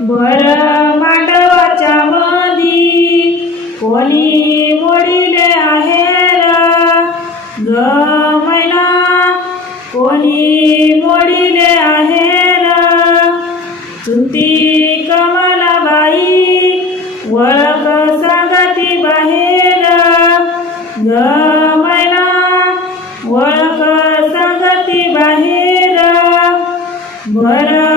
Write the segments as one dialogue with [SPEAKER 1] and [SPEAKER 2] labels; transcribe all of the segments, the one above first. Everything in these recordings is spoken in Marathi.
[SPEAKER 1] भर मांडवाच्या मधी कोणी मोडिले आहे ग मैना कोणी मोडिले आहे चुंती कमलाबाई वळख सांगती बाहेर. ग मैना वळख सांगती बाहेर. भर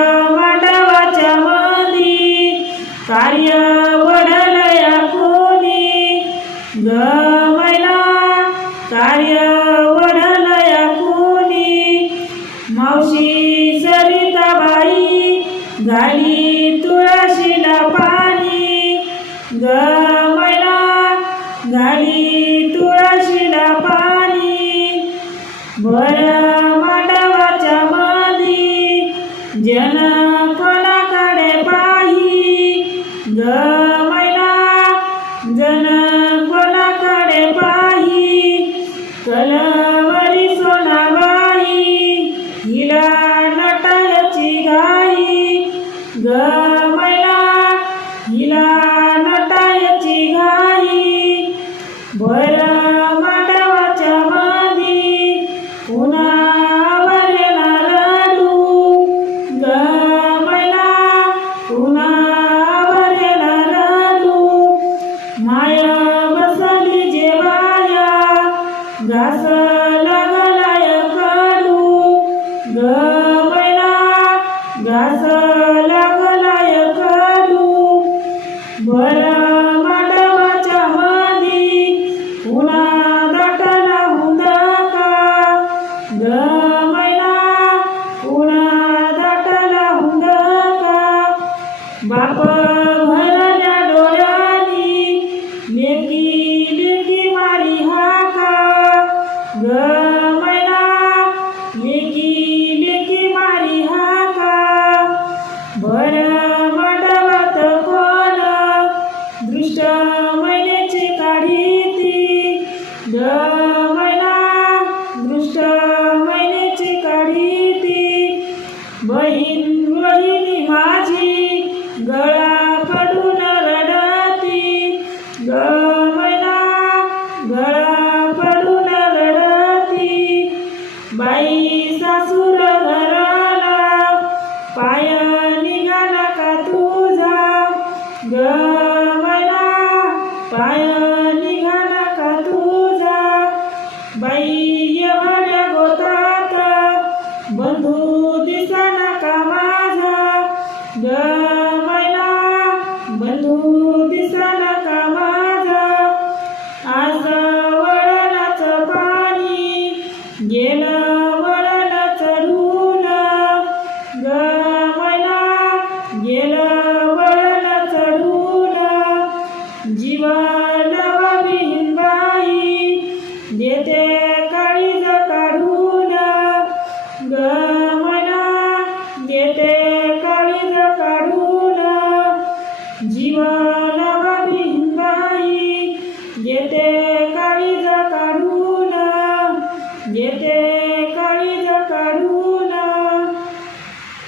[SPEAKER 1] कार्य वडलया कोणी ग मैना कार्य वडलया कोणी मावशी सरिताबाई घाली तुळशीला पाणी. ग मैना घाली तुळशीला पाणी. भर मांडवाच्या मधी जन ग मैना हिला नटायची घाई. भर मांडवाच्या मधी पुन्हा आवरला लाडू. ग मैना पुन्हा आवरला लाडू. माया बसली जेवाया घास दृष्ट मैनेची काढी ती. ग मैना दृष्ट मैनेची काढी ती. बहीण रोहिणी माझी गळा पडून रडती. ग मैना गळा पडून रडती. बाई सासूर घराला पाय निघाला का तुझा? ग पाय निघाला का तुझा? बाई एवढ्या गोतात बंधू दिसाना का माझा? ग मैना बंधू दिसाना का माझा? आज वळणाचं पाणी गेलं Yeah.